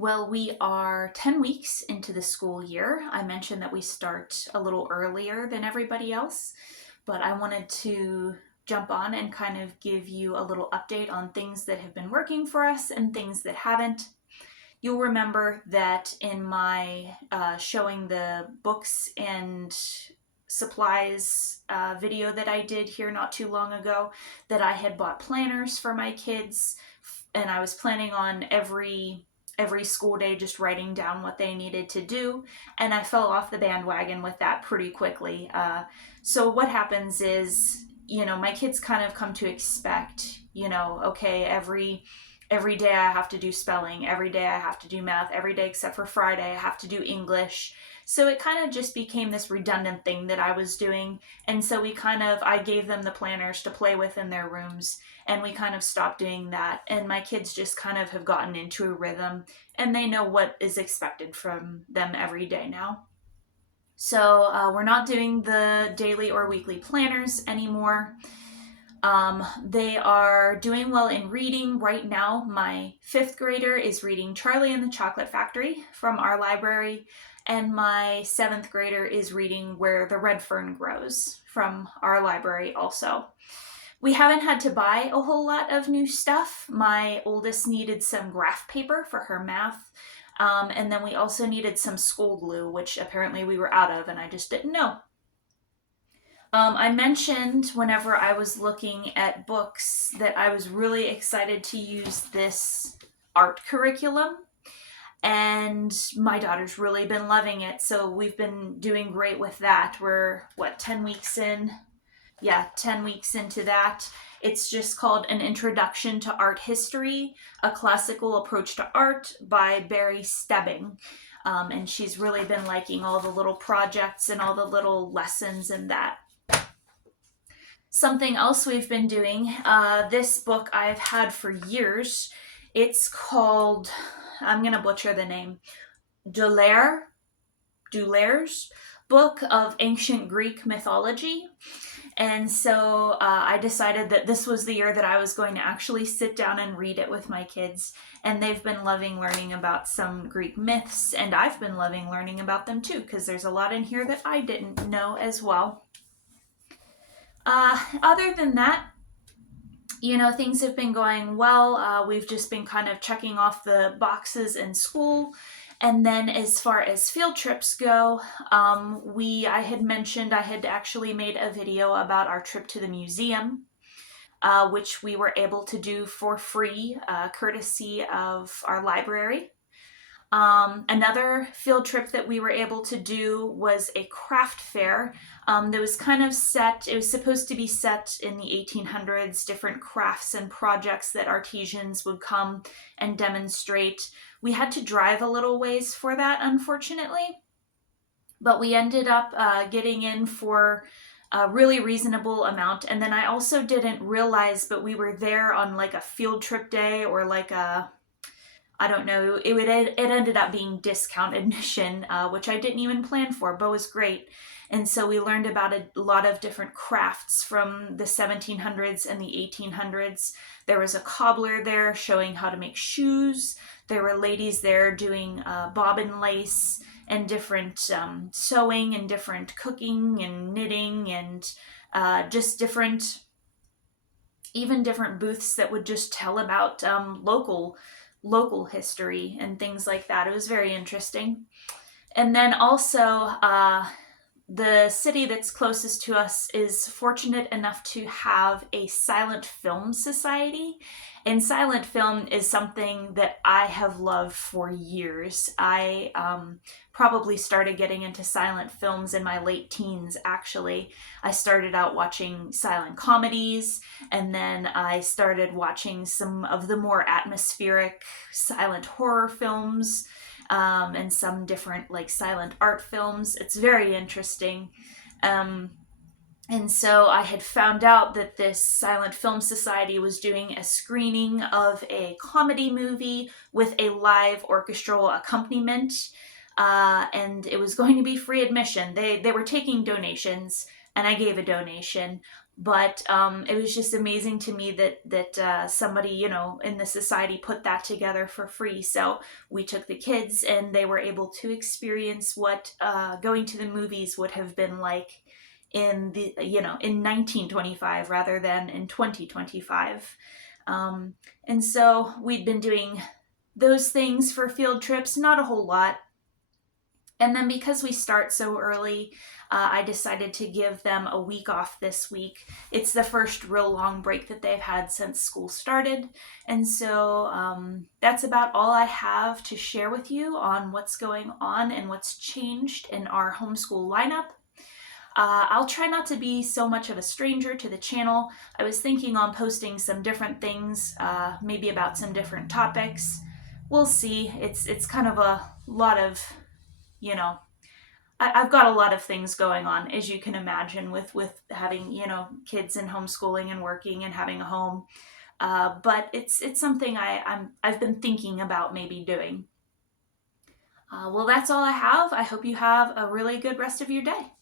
Well, we are 10 weeks into the school year. I mentioned that we start a little earlier than everybody else, but I wanted to jump on and kind of give you a little update on things that have been working for us and things that haven't. You'll remember that in my showing the books and supplies video that I did here not too long ago, that I had bought planners for my kids, and I was planning on every school day just writing down what they needed to do, and I fell off the bandwagon with that pretty quickly. So what happens is, my kids kind of come to expect, okay, every day I have to do spelling, every day I have to do math, every day except for Friday I have to do English. So it kind of just became this redundant thing that I was doing. And so I gave them the planners to play with in their rooms, and we kind of stopped doing that. And my kids just kind of have gotten into a rhythm, and they know what is expected from them every day now. So we're not doing the daily or weekly planners anymore. They are doing well in reading. Right now, my fifth grader is reading Charlie and the Chocolate Factory from our library, and my seventh grader is reading Where the Red Fern Grows from our library also. We haven't had to buy a whole lot of new stuff. My oldest needed some graph paper for her math, and then we also needed some school glue, which apparently we were out of, and I just didn't know. I mentioned whenever I was looking at books that I was really excited to use this art curriculum, and my daughter's really been loving it, so we've been doing great with that. We're, 10 weeks in? Yeah, 10 weeks into that. It's just called An Introduction to Art History, A Classical Approach to Art by Barry Stebbing. And she's really been liking all the little projects and all the little lessons in that. Something else we've been doing, this book I've had for years. It's called, I'm going to butcher the name, D'Aulaire's Book of Ancient Greek Mythology. And so I decided that this was the year that I was going to actually sit down and read it with my kids. And they've been loving learning about some Greek myths, and I've been loving learning about them too, because there's a lot in here that I didn't know as well. Other than that, things have been going well. We've just been kind of checking off the boxes in school. And then as far as field trips go, I had mentioned I had actually made a video about our trip to the museum, which we were able to do for free, courtesy of our library. Another field trip that we were able to do was a craft fair that was kind of it was supposed to be set in the 1800s, different crafts and projects that artisans would come and demonstrate. We had to drive a little ways for that, unfortunately, but we ended up getting in for a really reasonable amount. And then I also didn't realize, but we were there on like a field trip day, or like I don't know, it ended up being discount admission, which I didn't even plan for, but was great. And so we learned about a lot of different crafts from the 1700s and the 1800s. There was a cobbler there showing how to make shoes. There were ladies there doing bobbin lace and different sewing and different cooking and knitting, and just different booths that would just tell about local history and things like that. It was very interesting. And then also, the city that's closest to us is fortunate enough to have a silent film society. And silent film is something that I have loved for years. I probably started getting into silent films in my late teens, actually. I started out watching silent comedies, and then I started watching some of the more atmospheric silent horror films, and some different like silent art films. It's very interesting. And so I had found out that this Silent Film Society was doing a screening of a comedy movie with a live orchestral accompaniment, and it was going to be free admission. They were taking donations, and I gave a donation, But it was just amazing to me that somebody, you know, in the society put that together for free. So we took the kids, and they were able to experience what going to the movies would have been like in the, you know, in 1925 rather than in 2025. Um, and so we'd been doing those things for field trips, not a whole lot. And then because we start so early, I decided to give them a week off this week. It's the first real long break that they've had since school started. And so that's about all I have to share with you on what's going on and what's changed in our homeschool lineup. I'll try not to be so much of a stranger to the channel. I was thinking on posting some different things, maybe about some different topics. We'll see. It's kind of a lot of, you know, I've got a lot of things going on, as you can imagine, with having, you know, kids and homeschooling and working and having a home. But it's something I've been thinking about maybe doing. Well, that's all I have. I hope you have a really good rest of your day.